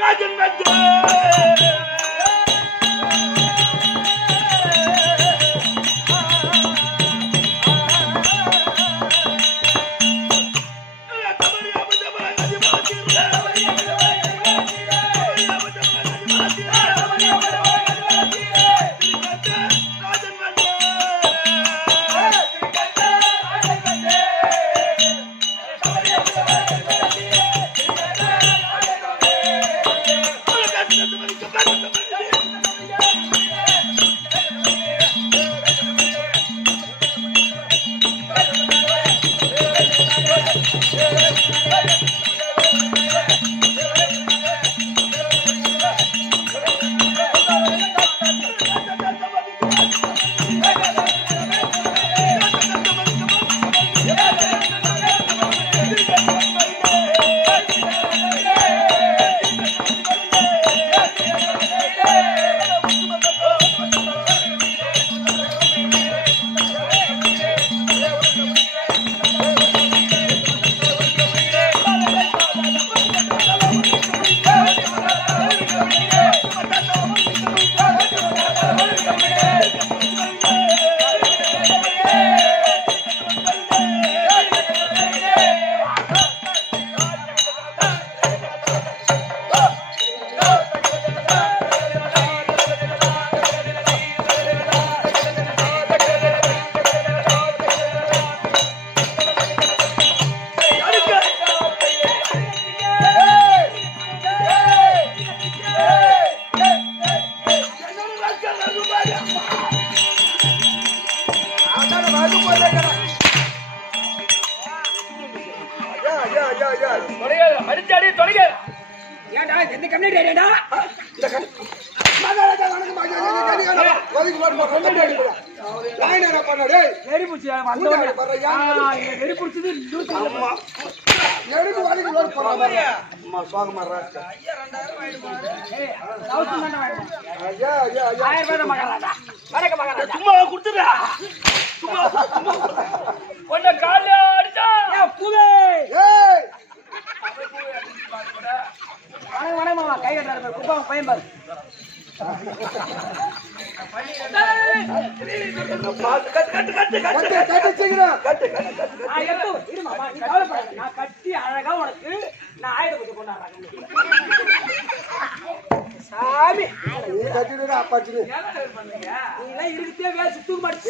ராஜன் அடிச்சாடி தொலைங்க ஏன்டா எந்த கம்ப்ளைண்ட் ஏடா இந்த மகாராஜா வணக்கம் ஒதுக்கு போடு கம்ப்ளைண்ட் ஏடா லைன் ஏற பண்ணு டேய் வெரி புச்சி வந்தவனே வெரி புச்சிது அம்மா எதுக்கு வலிக்கு லோட் போறாங்க அம்மா சுவாகமா ராஸ்கா ஐயா 2000 ஆயிடுமா ஏய் 1000 தான வாங்க ஐயா 1000 ரூபாய் மகாராஜா வணக்கம் மகாராஜா சும்மா குடுத்துடா சும்மா ஒண்ணே கால்ல அடிச்சா ஏய் பூவே ஏய் வணக்கம் மாமா கை கட்டறாரு குப்பா பையன் பாரு அழகா உனக்கு நான் ஆயுத பூஜை கொண்டாடுறேன் சாமி நீங்க இருக்குதே வேலை சுத்துக்க மாட்டேன்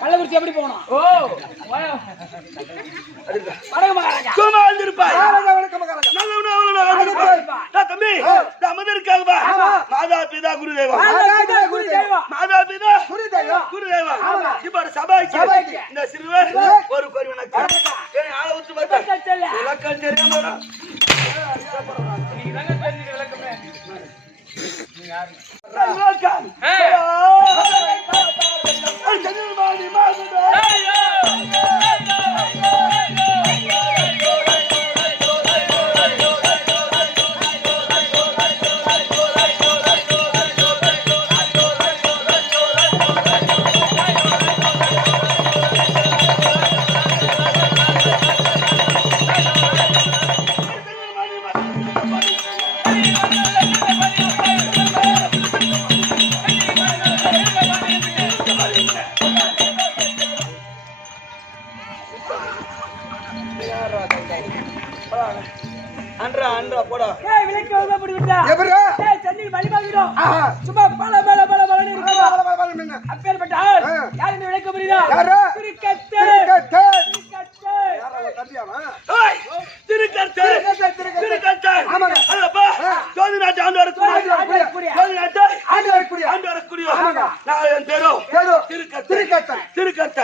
கள்ளக்குறிச்சி எப்படி போகணும் ஓ தம்பி அமர்ந்திருக்காங்கப்பா மாதா பிதா குருதேவா மாதா பிதா குருதேவா இப்ப சபாய்க்கு இந்த சிறுவர் ஒரு கொரிவனுக்கு ஆள ஊத்து பார்த்தா விளக்கம் தெரியாம விளக்கமே அன்றா அன்றா போடா ஏய் விலைக்கு வந்து அப்படி விட்டா எபரா ஏய் சென்னை வலி வாங்கிடும் சும்மா பல பல பல பலன்னு இருக்கு அப்பேர்பட்ட ஆள் யார் இந்த விலைக்கு புரியுதா யாரு திருக்கத்தே யாரோ தம்பியாமா ஏய் திருக்கத்தே ஆமாங்க அப்பா ஜோதி நாட்டு ஆண்டு வரக்கூடிய ஜோதி நாட்டு ஆண்டு வரக்கூடிய நான் தேரோ திருக்கத்தே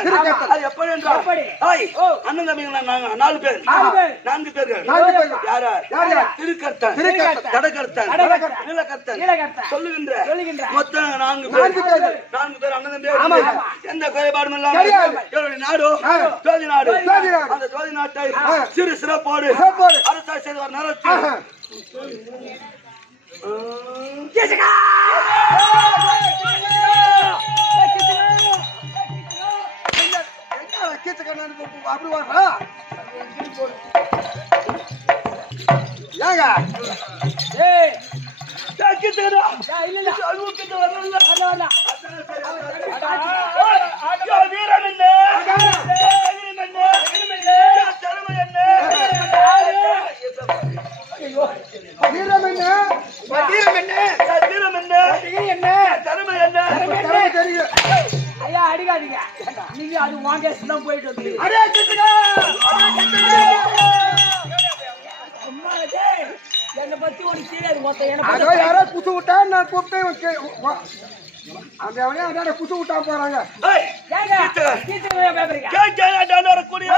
அது எப்படி என்றால் ஏய் அண்ணன் தம்பிங்க நாங்க 4 பேர் 4 பேர்கள் யார் திருக்கத்தன் கடகர்த்தன் நீலகர்த்தன் சொல்லுகின்ற மொத்தம் 4 பேர் அண்ணன் தம்பி எந்த குறைபாடும் இல்லாமல் நாடு ஜோதி நாடு அந்த ஜோதி நாட்டை சிறு சிறப்போடு அரசாட்சி செய்து வர நேரத்தில் அப்படி வர்றா ஏங்க ஏய் தாக்கிட்டடா இல்ல இல்ல அழுவுக்கிட்ட வரல வரல ஆ வீரன் என்ன வீரன் என்ன தரமை என்ன ஐயோ வீரம் என்ன வீரம் என்ன வீரம் என்ன என்ன தரமை என்ன தரமை தெரியும் ஐயா அடிக்காதீங்க நீங்க அது வாங்கேஸ் தான் போயிட்டு வந்து அடே கிட்டுங்க அம்மா டேய் என்ன பத்தி உனக்கு தெரியாது மொத்தம் என்ன அதோ யாரோ குசு விட்டா நான் கூப்பிட்டு அந்த அவனே அதான குசு விட்டா போறாங்க ஏய் கேங்க கீச்சங்க பேப்பறீங்க கேங்க டாலர் கூடிய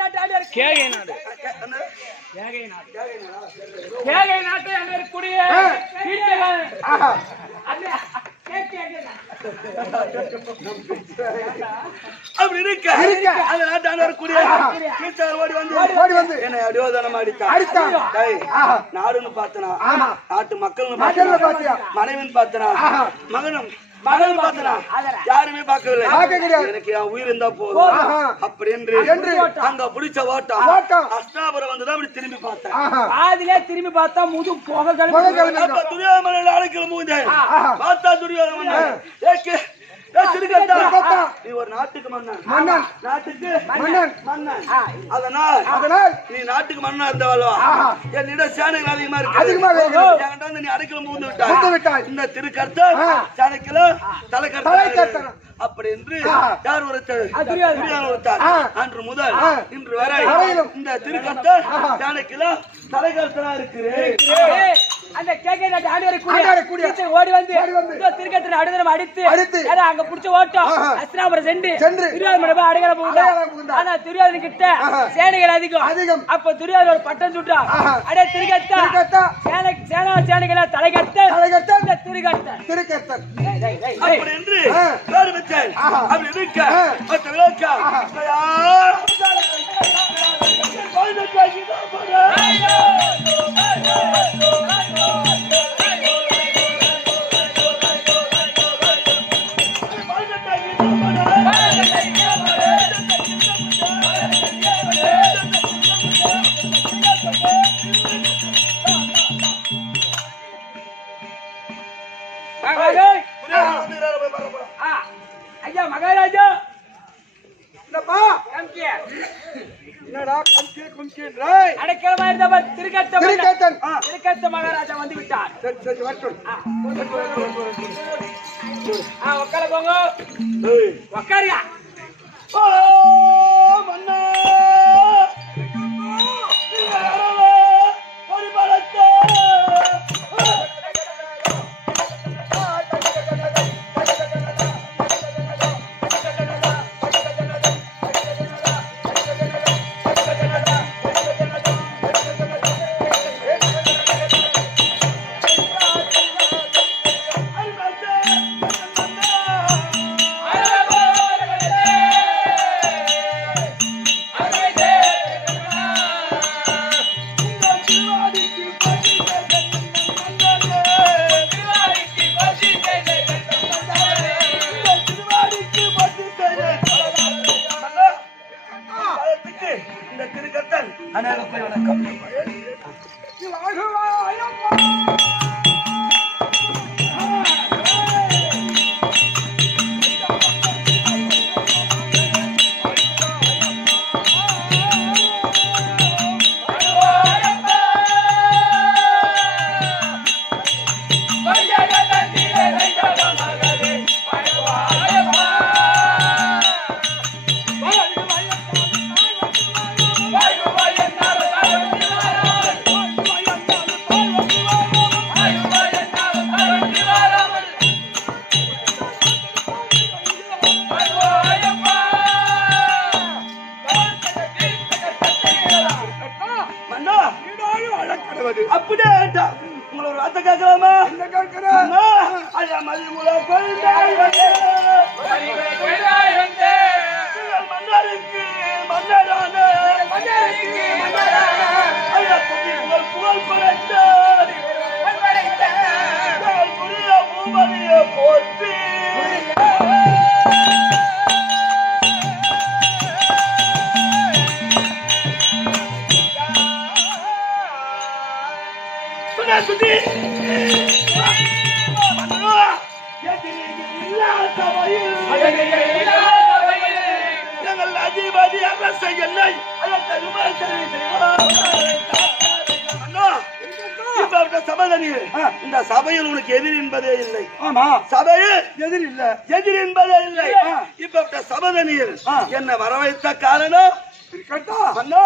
நாடு கேகை நாடு கேகை நாட்டு அங்க கூடிய கீச்சங்க ஆஹா அண்ணே அப்படி இருக்க அந்த நாட்டான வரக்கூடிய கீழ்த்தார் ஓடி வந்து என்னை அடியோதனம் அடித்தான் நாடுன்னு பார்த்தனா நாட்டு மக்கள்னு பாத்தியா மனைவின்னு பார்த்தனா மகனும் பார்த்தனா யாருமே பார்க்கவில்லை எனக்கு என் உயிர் இருந்தா போதும் அப்படி என்று அங்க பிடிச்ச ஓட்டம் அஸ்தாபுரம் வந்துதான் அப்படி திரும்பி பார்த்தேன் பாதிலே திரும்பி பார்த்தா முது புகை அப்ப துரியோதனன் அழைக்கல மூஞ்ச பார்த்தா துரியோதனன் நீ ஒரு நாட்டுக்கு மன்னன் நாட்டுக்கு மன்னன் அதனால் நீ நாட்டுக்கு மன்னனா இருந்தவளோ என்னிடம் சேனைகள் அதிகமா இருக்கு நீ அடைக்கல மூந்து விட்டாய் இந்த திருக்கர்த்தம் சேனைக்குல தலைக்கர்த்தம் அப்படி என்று யார் உரைத்தார் அன்று முதல் இன்று வரை இந்த திருக்கர்த்தம் சேனைக்குல தலைக்கர்த்தனா இருக்கிறேன் அந்த கேகை நாட்டு ஆண்டவரை ஓடி வந்து திருக்கத்திர அடுதரம் அடித்து அங்க புடிச்ச ஓட்டம் அஸ்தினாபுரம் சென்று துரியோதன அடையாள போகுது ஆனா துரியோதன கிட்ட சேனைகள் அதிகம் அப்ப துரியோதன பட்டம் சுட்டா அடே திருக்கத்தா சேனைகளை தலைகத்த திருக்கத்தன் அப்படி என்று பேர் வச்சார் அப்படி இருக்க மற்ற விளக்கா ஐயா மகாராஜா என்னடா கும்கி அடைக்கலமா இருந்தவர் திருக்கத்த மகாராஜா வந்து விட்டார் சரி வரட்டும் உட்கார போங்க உட்காரியா மன்னா அப்படியே உங்களை ஒரு வார்த்தை கேட்கலாமா? என்ன கேட்கிறேன்? மன்னருக்கு மன்னரான புகழ் படைத்த பூமணியை போற்றி எங்கள் அதிபதி அரசை என்னை இந்த சபையில் உனக்கு எதிர் என்பதே இல்லை. ஆமா, சபையில் எதிர் இல்ல, எதிர் என்பதே இல்லை. இப்ப சபதனியில் என்ன வரவைத்த காரணம் அண்ணா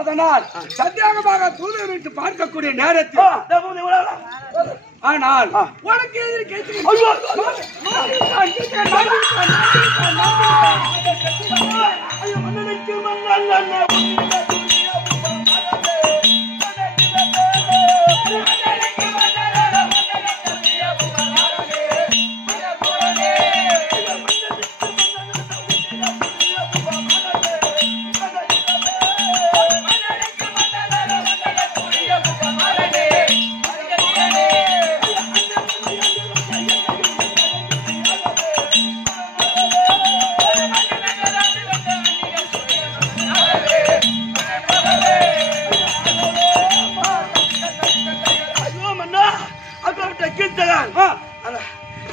அதனால் சத்தியாகமாக தூதர் விட்டு பார்க்கக்கூடிய நேரத்தில் ஆனால் உனக்கு எதிரி கேட்டு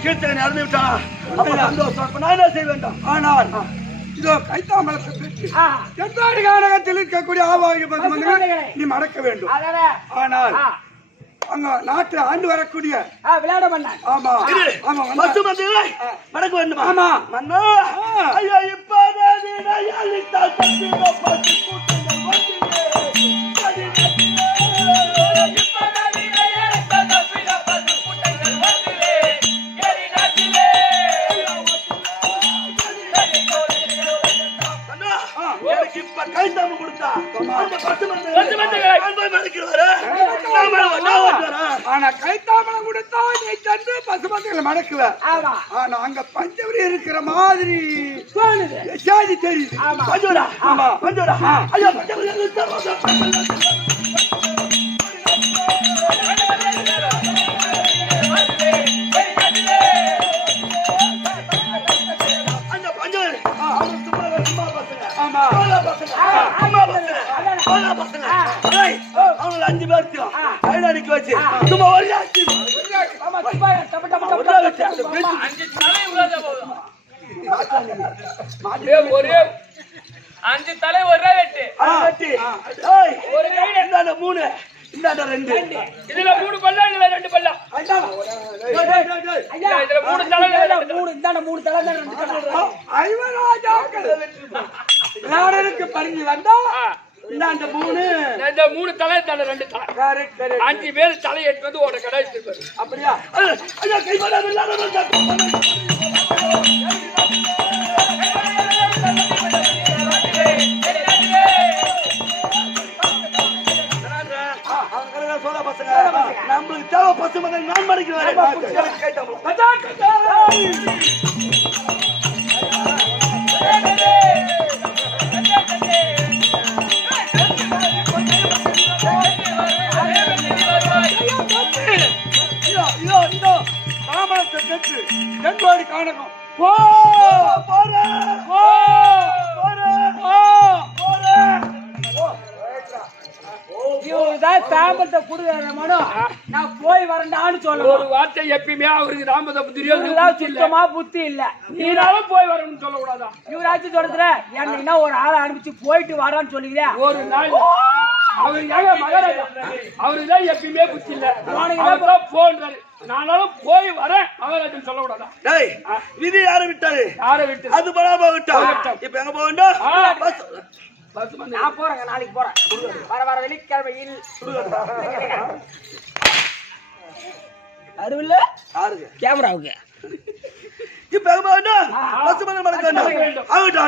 கீர்த்தகன் இறந்து விட்டான். நான் என்ன செய்ய வேண்டாம். ஆனால் இதோ கைத்தாமலத்தை பெற்று எந்தாடி கானகத்தில் இருக்கக்கூடிய ஆவாகி நீ மடக்க வேண்டும். ஆனால் அங்க நாட்டுல ஆண்டு வரக்கூடிய விளையாட பண்ண ஆமா ஆமா மடக்க வேண்டும். ஆமா மன்னா ஐயா இப்போதே கைத்தாம கொடுத்தா ஆனா கைத்தாமலம் கொடுத்தா நீ சென்று பசுமந்தைகளை மடக்குவ. ஆனா அங்க பஞ்சவரி இருக்கிற மாதிரி செய்தி தெரியுது. பஞ்சவரா ஆமா பஞ்சவரா ஐயா பஞ்சவரி அஞ்சு பேர்த்தையும் கைதாடிக்கு வச்சு சும்மா ஒரே 5 தலை ஒரே வெட்டு ஒரு கையில 3 இந்தாண்ட 2 இதுல 3 பல்லா இதுல 2 பல்லா இதுல 3 தலை 3 இந்தாண்ட 3 தலை 2 தலை ஐவராஜாக்கள் எல்லாருக்கு பறிஞ்சு வந்தா இந்த 3 தலை தலை 2 தலை கரெக்ட் கரெக்ட் 5 பேர் தலை எடுத்து ஓட கடை வச்சிருப்பாரு. அப்படியா? ஐயா கைப்பட சோழ பசங்க நம்மளுக்கு தேவை பசு மத நான் மடிக்கிறேன். தாமரத்தை பெற்று சென்பாடி காணணும். தாம்பத்தை குடுக்கணும். நான் போய் வரண்டான்னு சொல்ல ஒரு வார்த்தை எப்பயுமே அவருக்கு தாம்பதம் சுத்தமா புத்தி இல்ல. நீனாலும் போய் வரணும்னு சொல்ல கூடாதா? இவராச்சும் சொல்றதுல என்னன்னா ஒரு ஆளை அனுப்பிச்சு போயிட்டு வரான்னு சொல்லுவீங்க. ஒரு நாள் அவருக்காக மகாராஜா அவருக்குதான் எப்பயுமே புத்தி இல்ல. போன்றாரு நானும் போய் வரேன் மகாராஜன் சொல்ல கூடாதா? விதி யாரை விட்டாரு? யாரை விட்டு அது பராபா விட்டா. இப்ப எங்க போக வேண்டும்? நான் போறேங்க, நாளைக்கு போறேன். வர வெள்ளிக்கிழமையில் அருவில்ல யாருக்கு? கேமராவுக்கு. இப்ப எங்க போக வேண்டும்? பசு மதம் மடக்க வேண்டும். ஆகட்டும்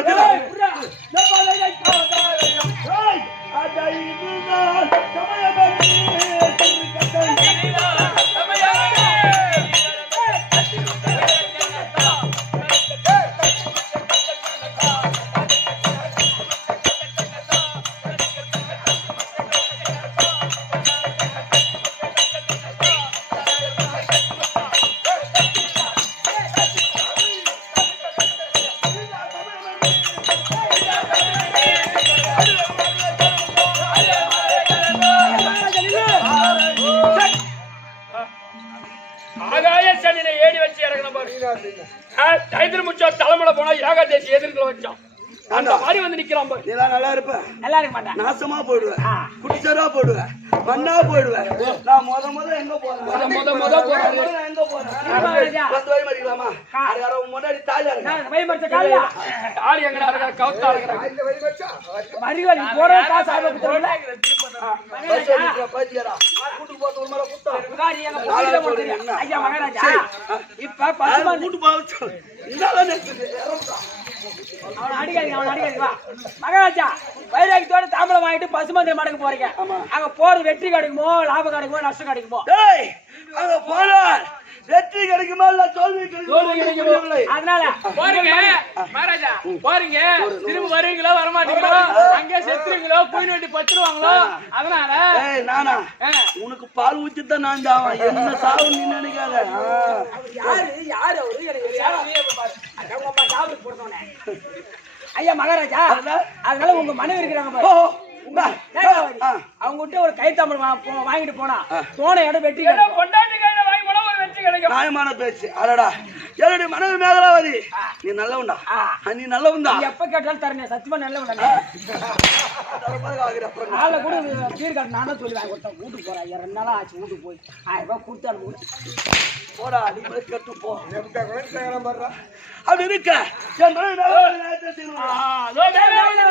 ஆகாய சனினை ஏடி வச்சு இறக்கணும் பாரு. தைத்திர முச்சோ தலைமுறை போனா யாக தேசி எதிர்த்து வச்சான். அந்த மாதிரி வந்து நிக்கிறான் பாரு. நீலாம் நல்லா இருப்ப, நல்லா இருக்க மாட்டேன். நாசமா போயிடுவேன், குடிச்சரா போயிடுவேன், மண்ணா போயிடுவேன். நான் முத எங்க போறேன்? முத போறாரு. எங்க போறேன்? வந்து வழி மறிக்கலாமா? யாரோ முன்னாடி தாலியா நான் வழி மறிச்ச காலையா ஆளி எங்கடா இருக்கா? கவுத்தா இருக்கா? இந்த வழி வச்சா மறிவா நீ போற காசு ஆக போறல. பாத்தியாரா கூட்டு போறது ஒரு மேல குத்தா உதாரி எங்க போயிட போறீங்க. ஐயா மகாராஜா இப்ப பசுமா கூட்டு போறது இந்தால நிக்குது. அவன் அடிக்காதீங்க வா. மகாராஜா வைராக்கியத்தோட தாம்பளம் வாங்கிட்டு பசுமந்திர மடக்கு போறீங்க. அங்க போறது வெற்றி கிடைக்குமோ லாபம் கிடைக்குமோ நஷ்டம் கிடைக்குமோ? டேய் அங்க போனா வெற்றி கிடைக்குமா இல்ல தோல்வி கிடைக்குமா? அதனால போறீங்க மகாராஜா, போறீங்க திரும்ப வருவீங்களோ வரமாட்டீங்களோ, அங்கே செத்துருவீங்களோ, குயின் வெட்டி பத்துருவாங்களோ. அதனால ஏய் நானா உனக்கு பால் ஊத்தி தான் நான் சாவேன். என்ன சாவு நீ நினைக்காத. யாரு அவரு எனக்கு பாரு. அதான் உங்க அப்பா சாப்பிட்டு போட்டோனே. ஐயா மகாராஜா அதனால உங்க மனைவி இருக்கிறாங்க பாரு. அவங்க கிட்ட ஒரு கைத்தாம்பல் வாங்கிட்டு போன இடம் வெற்றி கிடைக்கும். கொண்டாட்டி கையில வாங்கி போனா ஒரு வெற்றி கிடைக்கும். நியாயமான பேச்சு. அடடா என்னுடைய மனைவி மேகலாவதி நீ நல்லவன்டா. நீ நல்லவன்டா. எப்ப கேட்டாலும் தரேன் சத்தியமா நல்லவன்டா. நாளை கூட கீழ் காட்டு நானும் சொல்லி வாங்கி கொடுத்தேன். வீட்டுக்கு போறேன். 2 நாளா ஆச்சு வீட்டுக்கு போய் 1000 ரூபாய் கொடுத்து அனுப்பு. போடா நீ கட்டு போ. பாடுறா அப்படி இருக்க என் மனைவி மேகலாவதி செய்யணும். அதோ மேல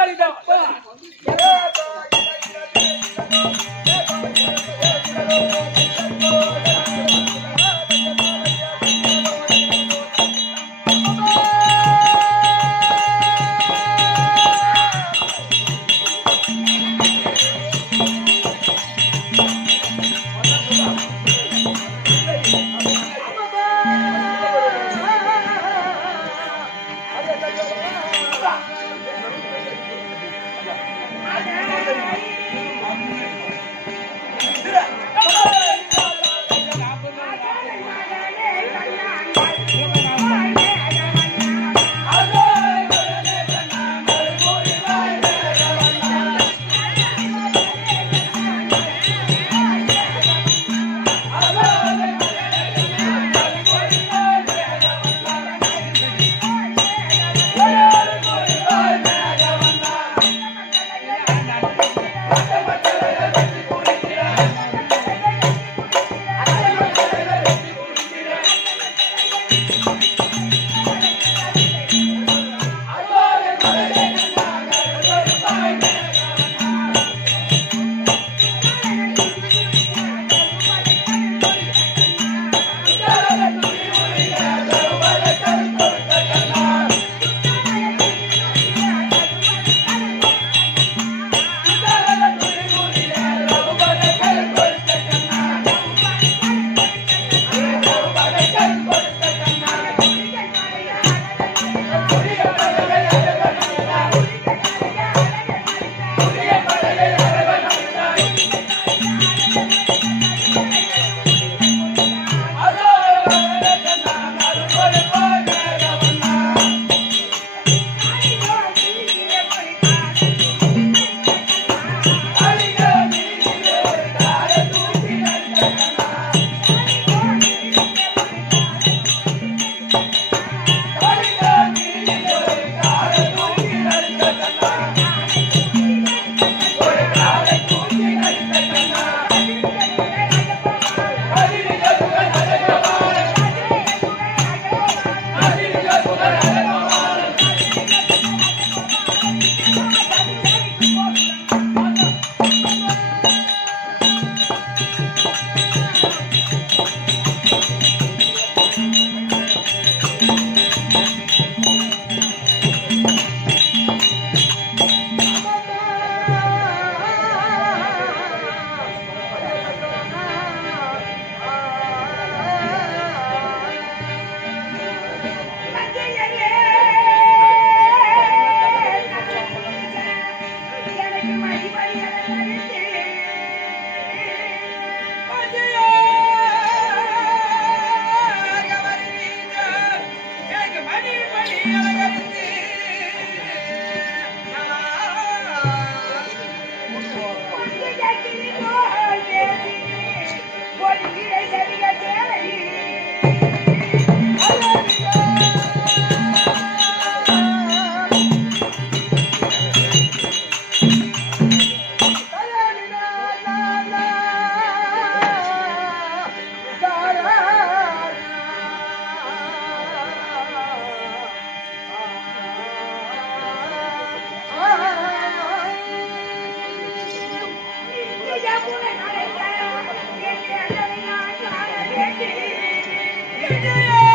இனியே